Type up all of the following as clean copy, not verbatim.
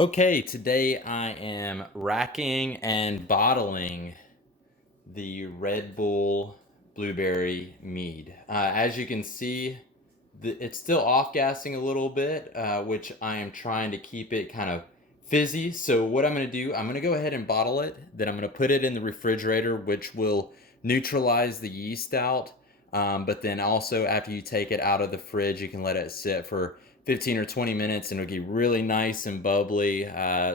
Okay, today I am racking and bottling the Red Bull Blueberry Mead. As you can see, it's still off-gassing a little bit, which I am trying to keep it kind of fizzy. So what I'm going to do, I'm going to go ahead and bottle it. Then I'm going to put it in the refrigerator, which will neutralize the yeast out. But then also after you take it out of the fridge, you can let it sit for 15 or 20 minutes and it'll get really nice and bubbly.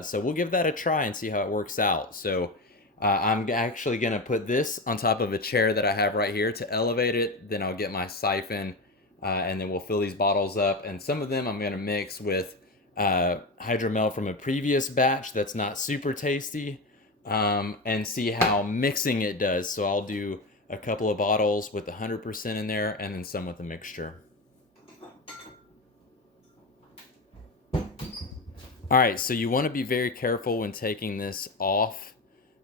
So we'll give that a try and see how it works out. So I'm actually going to put this on top of a chair that I have right here to elevate it. Then I'll get my siphon and then we'll fill these bottles up. And some of them I'm going to mix with hydromel from a previous batch that's not super tasty, and see how mixing it does. So I'll do a couple of bottles with 100% in there and then some with a mixture. All right, so you want to be very careful when taking this off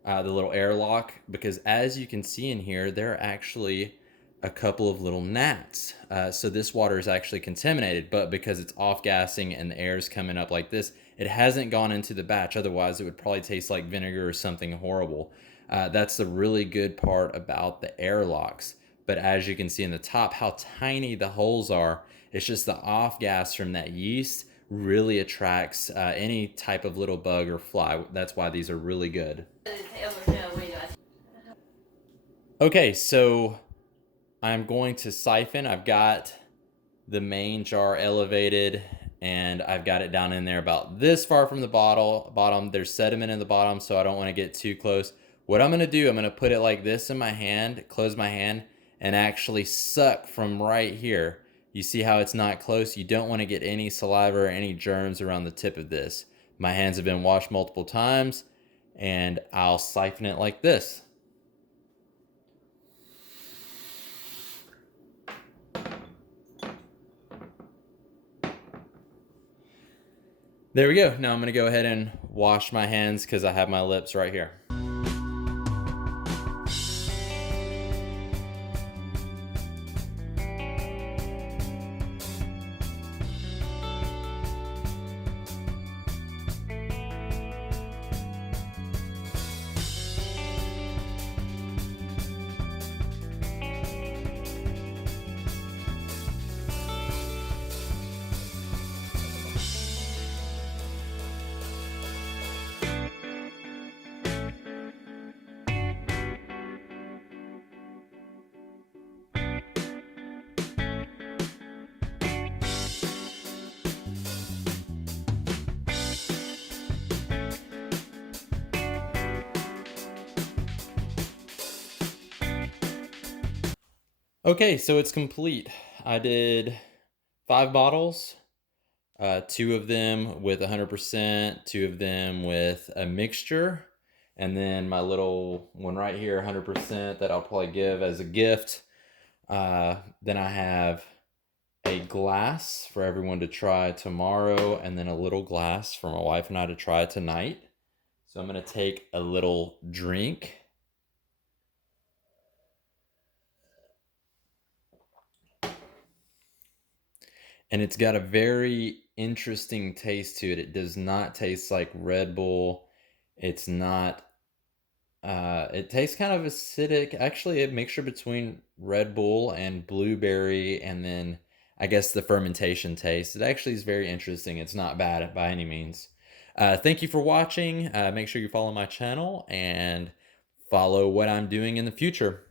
the little airlock, because as you can see in here, there are actually a couple of little gnats. So this water is actually contaminated, but because it's off-gassing and the air is coming up like this, it hasn't gone into the batch. Otherwise, it would probably taste like vinegar or something horrible. That's the really good part about the airlocks. But as you can see in the top, how tiny the holes are. It's just the off-gas from that yeast really attracts any type of little bug or fly. That's why these are really good. Okay, so I'm going to siphon. I've got the main jar elevated and I've got it down in there about this far from the bottom. There's sediment in the bottom, so I don't want to get too close. What I'm going to do, I'm going to put it like this in my hand, close my hand, and actually suck from right here. You see how it's not close? You don't want to get any saliva or any germs around the tip of this. My hands have been washed multiple times, and I'll siphon it like this. There we go. Now I'm going to go ahead and wash my hands because I have my lips right here. Okay, so it's complete. I did 5 bottles, 2 of them with 100%, 2 of them with a mixture, and then my little one right here, 100%, that I'll probably give as a gift. Then I have a glass for everyone to try tomorrow, and then a little glass for my wife and I to try tonight. So I'm going to take a little drink. And it's got a very interesting taste to it. It does not taste like Red Bull. It's not, it tastes kind of acidic. Actually, a mixture between Red Bull and blueberry, and then I guess the fermentation taste. It actually is very interesting. It's not bad by any means. Thank you for watching. Make sure you follow my channel and follow what I'm doing in the future.